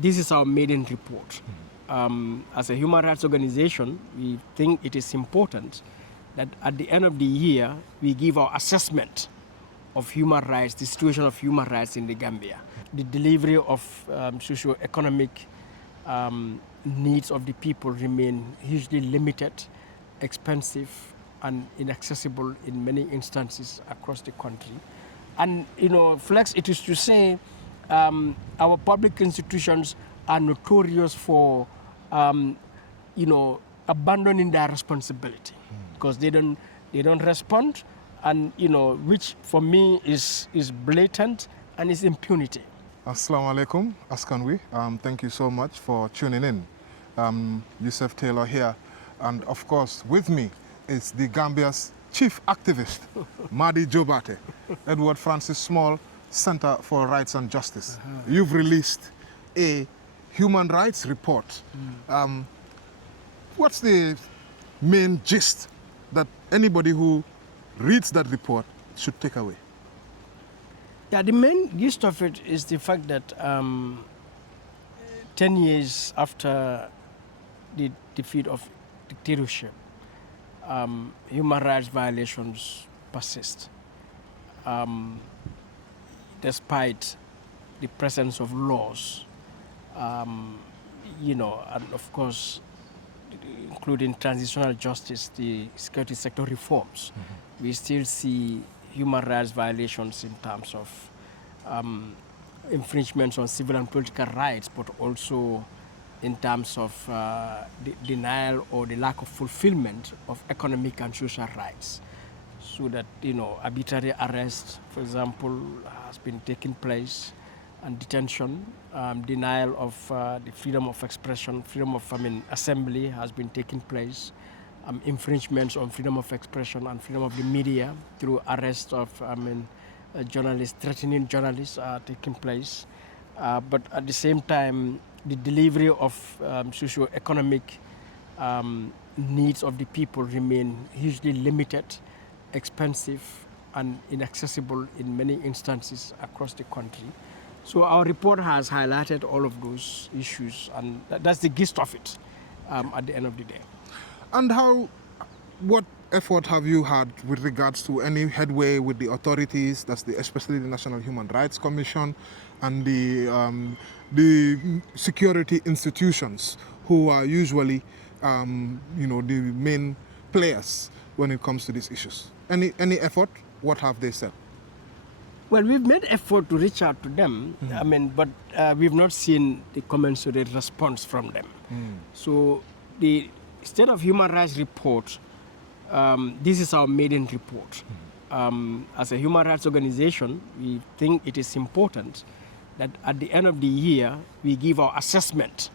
This is our maiden report. As a human rights organization, we think it is important that at the end of the year, we give our assessment of human rights, the situation of human rights in the Gambia. The delivery of socio-economic needs of the people remain hugely limited, expensive, and inaccessible in many instances across the country. And, Flex, it is to say our public institutions are notorious for, abandoning their responsibility because they don't respond, and, which for me is blatant and is impunity. Assalamu alaikum, Askanwi. Thank you so much for tuning in. Yusuf Taylor here, and of course with me is the Gambia's chief activist, Madi Jobarteh, Edward Francis Small Center for Rights and Justice. You've released a human rights report. What's the main gist that anybody who reads that report should take away? Yeah, the main gist of it is the fact that 10 years after the defeat of dictatorship, human rights violations persist, despite the presence of laws, and of course, including transitional justice, the security sector reforms. We still see human rights violations in terms of infringements on civil and political rights, but also in terms of the denial or the lack of fulfillment of economic and social rights. So that, arbitrary arrest, for example, has been taking place, and detention, denial of the freedom of expression, freedom of assembly has been taking place, infringements on freedom of expression and freedom of the media through arrest of journalists, threatening journalists are taking place. But at the same time, the delivery of socio-economic needs of the people remain hugely limited, expensive, and inaccessible in many instances across the country. So our report has highlighted all of those issues, and that's the gist of it at the end of the day. And what effort have you had with regards to any headway with the authorities, especially the National Human Rights Commission and the security institutions, who are usually the main players when it comes to these issues? Any effort? What have they said? Well, we've made effort to reach out to them, but we've not seen the commensurate response from them. So the State of Human Rights report, this is our maiden report. As a human rights organization, we think it is important that at the end of the year, we give our assessment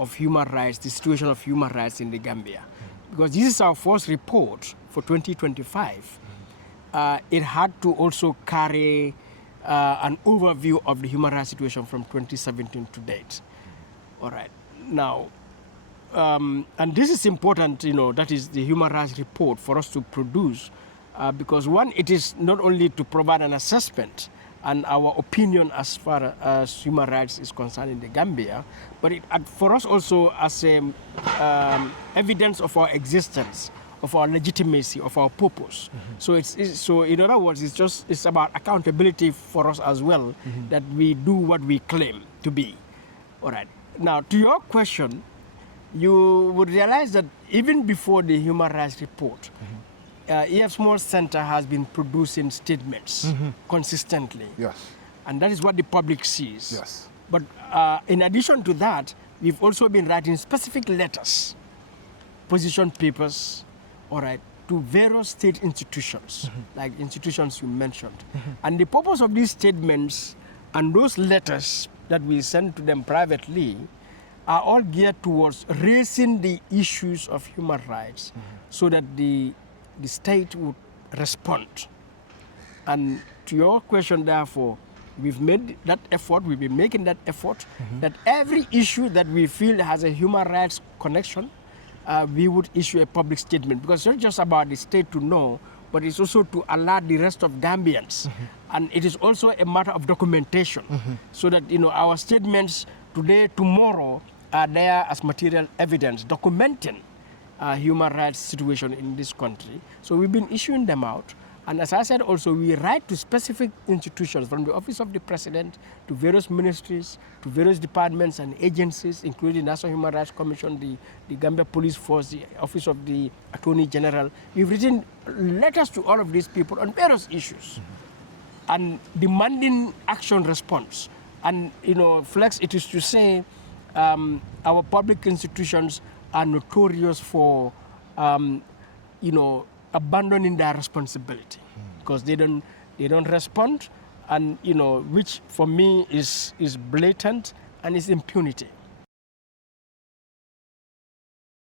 of human rights, the situation of human rights in the Gambia. Because this is our first report for 2025. It had to also carry an overview of the human rights situation from 2017 to date. All right. Now, and this is important, that is the human rights report for us to produce, because one, it is not only to provide an assessment and our opinion as far as human rights is concerned in the Gambia, but for us also as evidence of our existence, of our legitimacy, of our purpose. So so in other words, it's about accountability for us as well, that we do what we claim to be. All right. Now, to your question, you would realize that even before the human rights report, EFSCRJ Center has been producing statements consistently. Yes. And that is what the public sees. Yes. But in addition to that, we've also been writing specific letters, position papers, all right, to various state institutions, like institutions you mentioned. And the purpose of these statements and those letters that we send to them privately are all geared towards raising the issues of human rights so that the state would respond. And to your question, therefore, we've made that effort, we've been making that effort, that every issue that we feel has a human rights connection, we would issue a public statement, because it's not just about the state to know, but it's also to alert the rest of Gambians. And it is also a matter of documentation, so that our statements today, tomorrow, are there as material evidence documenting human rights situation in this country. So we've been issuing them out. And as I said also, we write to specific institutions from the Office of the President to various ministries, to various departments and agencies, including National Human Rights Commission, the Gambia Police Force, the Office of the Attorney General. We've written letters to all of these people on various issues and demanding action response. And, Flex, it is to say our public institutions are notorious for, abandoning their responsibility because they don't respond, and which for me is blatant and is impunity.